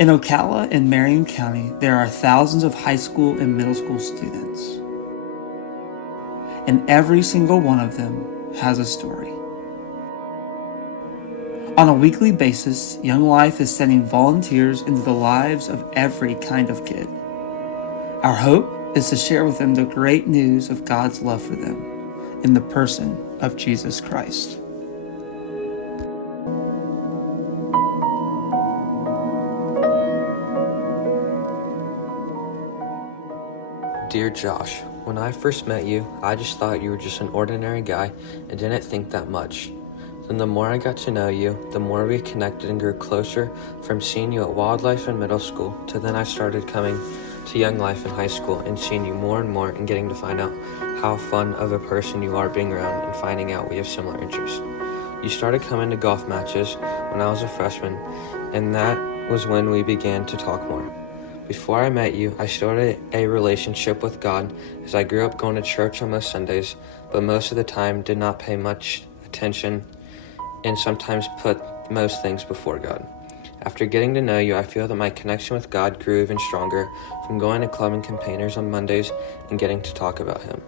In Ocala and Marion County, there are thousands of high school and middle school students. And every single one of them has a story. On a weekly basis, Young Life is sending volunteers into the lives of every kind of kid. Our hope is to share with them the great news of God's love for them in the person of Jesus Christ. Dear Josh, when I first met you, I just thought you were just an ordinary guy and didn't think that much. Then the more I got to know you, the more we connected and grew closer, from seeing you at Wildlife in middle school to then I started coming to Young Life in high school and seeing you more and more and getting to find out how fun of a person you are being around and finding out we have similar interests. You started coming to golf matches when I was a freshman, and that was when we began to talk more. Before I met you, I started a relationship with God as I grew up going to church on most Sundays, but most of the time did not pay much attention and sometimes put most things before God. After getting to know you, I feel that my connection with God grew even stronger from going to club and campaigners on Mondays and getting to talk about Him.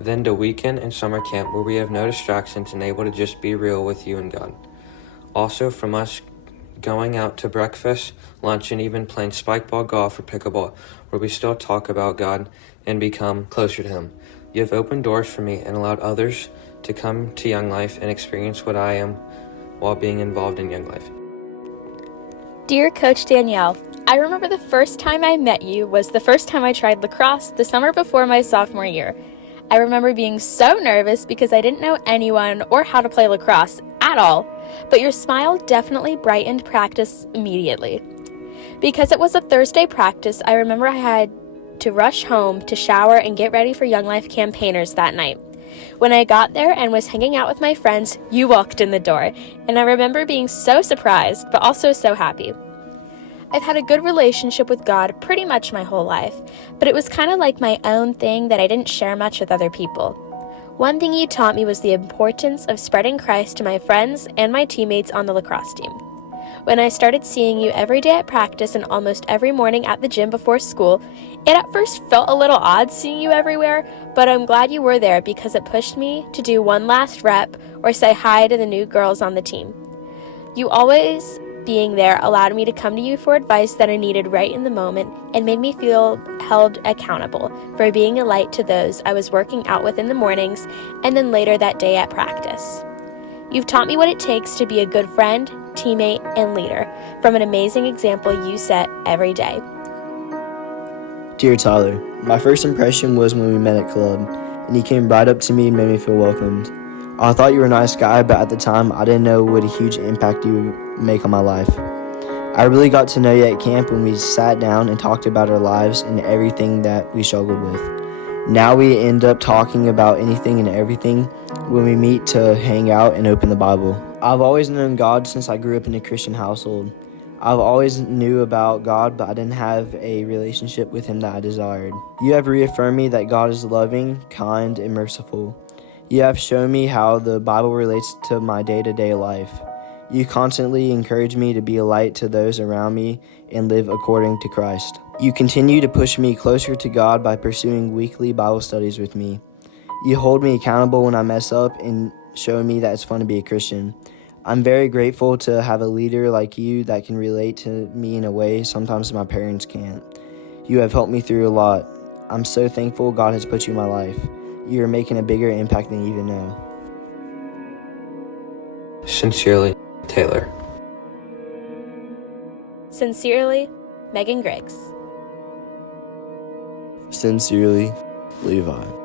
Then to weekend and summer camp where we have no distractions and able to just be real with you and God. Also from us going out to breakfast, lunch, and even playing spike ball, golf, or pickleball, where we still talk about God and become closer to Him. You have opened doors for me and allowed others to come to Young Life and experience what I am while being involved in Young Life. Dear Coach Danielle, I remember the first time I met you was the first time I tried lacrosse the summer before my sophomore year. I remember being so nervous because I didn't know anyone or how to play lacrosse at all, but your smile definitely brightened practice immediately. Because it was a Thursday practice, I remember I had to rush home to shower and get ready for Young Life campaigners that night. When I got there and was hanging out with my friends, you walked in the door, and I remember being so surprised, but also so happy. I've had a good relationship with God pretty much my whole life, but it was kind of like my own thing that I didn't share much with other people. One thing you taught me was the importance of spreading Christ to my friends and my teammates on the lacrosse team. When I started seeing you every day at practice and almost every morning at the gym before school, it at first felt a little odd seeing you everywhere, but I'm glad you were there because it pushed me to do one last rep or say hi to the new girls on the team. You always being there allowed me to come to you for advice that I needed right in the moment and made me feel held accountable for being a light to those I was working out with in the mornings and then later that day at practice. You've taught me what it takes to be a good friend, teammate, and leader from an amazing example you set every day. Dear Tyler, my first impression was when we met at club, and he came right up to me and made me feel welcomed. I thought you were a nice guy, but at the time, I didn't know what a huge impact you would make on my life. I really got to know you at camp when we sat down and talked about our lives and everything that we struggled with. Now we end up talking about anything and everything when we meet to hang out and open the Bible. I've always known God since I grew up in a Christian household. I've always knew about God, but I didn't have a relationship with Him that I desired. You have reaffirmed me that God is loving, kind, and merciful. You have shown me how the Bible relates to my day-to-day life. You constantly encourage me to be a light to those around me and live according to Christ. You continue to push me closer to God by pursuing weekly Bible studies with me. You hold me accountable when I mess up and show me that it's fun to be a Christian. I'm very grateful to have a leader like you that can relate to me in a way sometimes my parents can't. You have helped me through a lot. I'm so thankful God has put you in my life. You are making a bigger impact than you even know. Sincerely, Taylor. Sincerely, Megan Griggs. Sincerely, Levi.